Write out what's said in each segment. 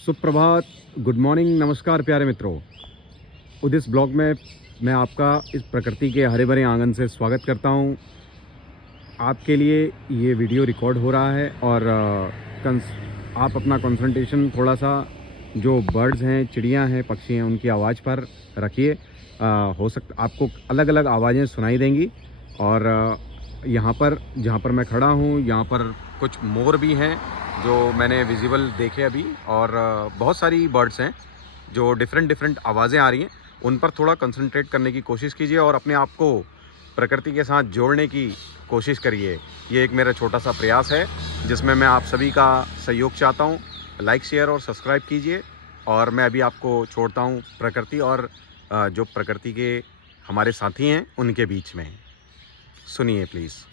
सुप्रभात, good morning, नमस्कार प्यारे मित्रों। उदिस ब्लॉग में मैं आपका इस प्रकृति के हरे भरे आंगन से स्वागत करता हूं। आपके लिए ये वीडियो रिकॉर्ड हो रहा है और आप अपना कंसंट्रेशन थोड़ा सा जो बर्ड्स हैं, चिड़ियां हैं, पक्षी हैं, उनकी आवाज़ पर रखिए। हो सकता आपको अलग अलग आवाज़ें सुनाई देंगी। और यहाँ पर जहाँ पर मैं खड़ा हूँ, यहाँ पर कुछ मोर भी हैं जो मैंने विजिबल देखे अभी, और बहुत सारी बर्ड्स हैं जो डिफरेंट आवाज़ें आ रही हैं। उन पर थोड़ा कंसंट्रेट करने की कोशिश कीजिए और अपने आप को प्रकृति के साथ जोड़ने की कोशिश करिए। ये एक मेरा छोटा सा प्रयास है जिसमें मैं आप सभी का सहयोग चाहता हूँ। लाइक, शेयर और सब्सक्राइब कीजिए। और मैं अभी आपको छोड़ता हूँ प्रकृति और जो प्रकृति के हमारे साथी हैं उनके बीच में। सुनिए प्लीज़।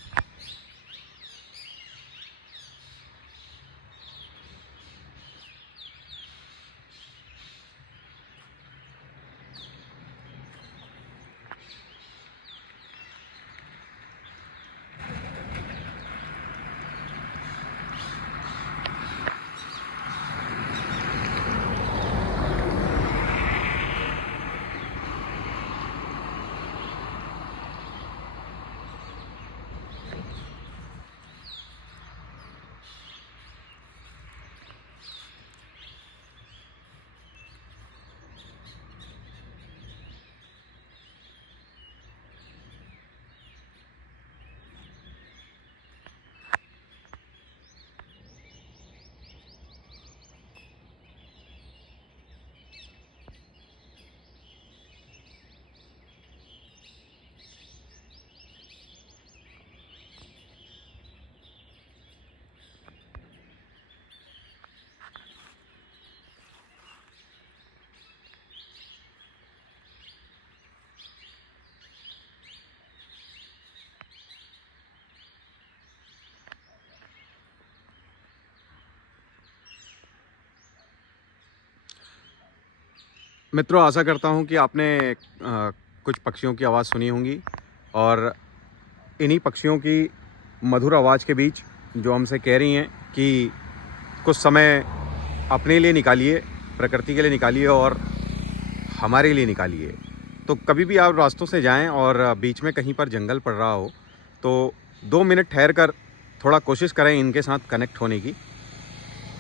मित्रों, आशा करता हूँ कि आपने कुछ पक्षियों की आवाज़ सुनी होंगी। और इन्हीं पक्षियों की मधुर आवाज़ के बीच जो हमसे कह रही हैं कि कुछ समय अपने लिए निकालिए, प्रकृति के लिए निकालिए और हमारे लिए निकालिए। तो कभी भी आप रास्तों से जाएं और बीच में कहीं पर जंगल पड़ रहा हो तो 2 मिनट ठहर कर थोड़ा कोशिश करें इनके साथ कनेक्ट होने की।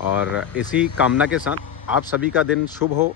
और इसी कामना के साथ आप सभी का दिन शुभ हो।